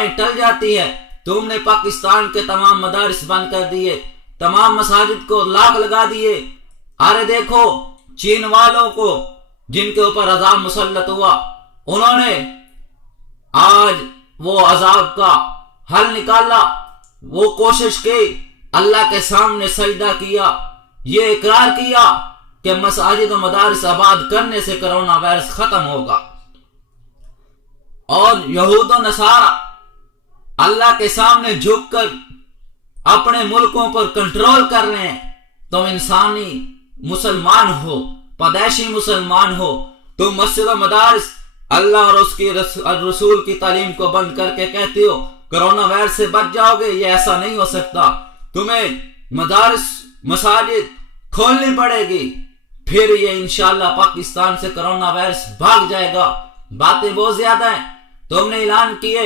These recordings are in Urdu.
دعائیں ٹل جاتی ہے. تم نے پاکستان کے تمام مدارس بند کر دیے، تمام مساجد کو لاک لگا دیے. ارے دیکھو چین والوں کو جن کے اوپر عذاب مسلط ہوا، انہوں نے آج وہ عذاب کا حل نکالا، وہ کوشش کی، اللہ کے سامنے سجدہ کیا، یہ اقرار کیا کہ مساجد و مدارس آباد کرنے سے کرونا وائرس ختم ہوگا. اور یہود و نصارہ اللہ کے سامنے جھک کر اپنے ملکوں پر کنٹرول کر رہے ہیں. تم انسانی مسلمان ہو، پدیشی مسلمان ہو، تم مسجد و مدارس اللہ اور اس کی رسول کی تعلیم کو بند کر کے کہتے ہو کرونا وائرس سے بچ جاؤ گے. یہ ایسا نہیں ہو سکتا. تمہیں مدارس مساجد کھولنی پڑے گی، پھر یہ انشاءاللہ پاکستان سے کرونا وائرس بھاگ جائے گا. باتیں بہت زیادہ ہیں. تم نے اعلان کیے،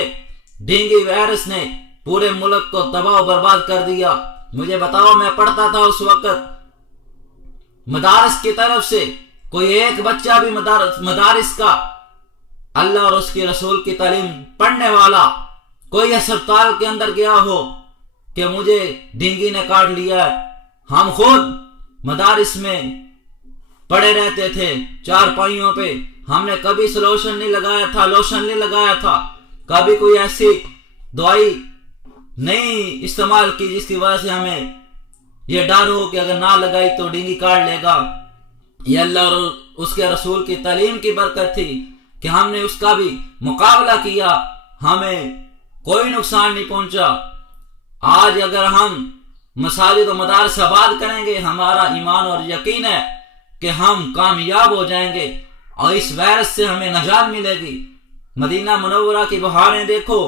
ڈینگی وائرس نے پورے ملک کو تباہ و برباد کر دیا. مجھے بتاؤ، میں پڑھتا تھا اس وقت مدارس کی طرف سے کوئی ایک بچہ بھی مدارس کا اللہ اور اس کی رسول کی تعلیم پڑھنے والا کوئی اسپتال کے اندر گیا ہو کہ مجھے ڈینگی نے کاٹ لیا ہے. ہم خود مدارس میں پڑے رہتے تھے چارپائیوں پہ. ہم نے کبھی لوشن نہیں لگایا تھا، کبھی کوئی ایسی دوائی نہیں استعمال کی جس کی وجہ سے ہمیں یہ ڈر ہو کہ اگر نہ لگائی تو ڈینگی کاٹ لے گا. یہ اللہ اور اس کے رسول کی تعلیم کی برکت تھی کہ ہم نے اس کا بھی مقابلہ کیا، ہمیں کوئی نقصان نہیں پہنچا. آج اگر ہم مساجد و مدارس آباد کریں گے، ہمارا ایمان اور یقین ہے کہ ہم کامیاب ہو جائیں گے اور اس وائرس سے ہمیں نجات ملے گی. مدینہ منورہ کی بہاریں دیکھو،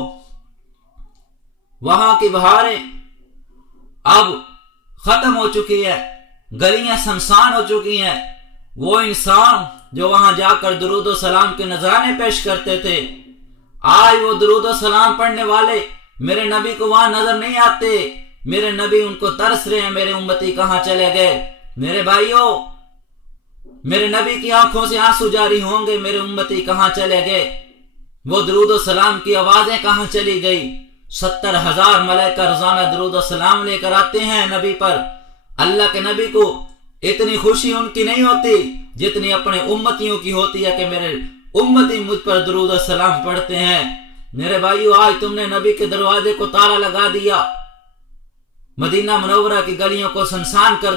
وہاں کی بہاریں اب ختم ہو چکی ہے، گلیاں سنسان ہو چکی ہیں. وہ انسان جو وہاں جا کر درود و سلام کے نذرانے پیش کرتے تھے، آج وہ درود و سلام پڑھنے والے میرے نبی کو وہاں نظر نہیں آتے. میرے نبی ان کو ترس رہے ہیں، میرے امتی کہاں چلے گئے. میرے بھائیوں، میرے نبی کی آنکھوں سے آنسو جاری ہوں گے، میرے امتی کہاں چلے گئے. وہ درود و سلام کی آوازیں کہاں چلی گئی. 70,000 ملائکہ روزانہ درود و سلام لے کر آتے ہیں نبی پر. اللہ کے نبی کو اتنی خوشی ان کی نہیں ہوتی جتنی اپنے امتیوں کی ہوتی ہے کہ میرے امتی مجھ پر درود و سلام پڑھتے ہیں. میرے بھائیو، آج تم نے نبی کے دروازے کو تالا لگا دیا، مدینہ منورہ کی گلیوں کو سنسان کر دیا.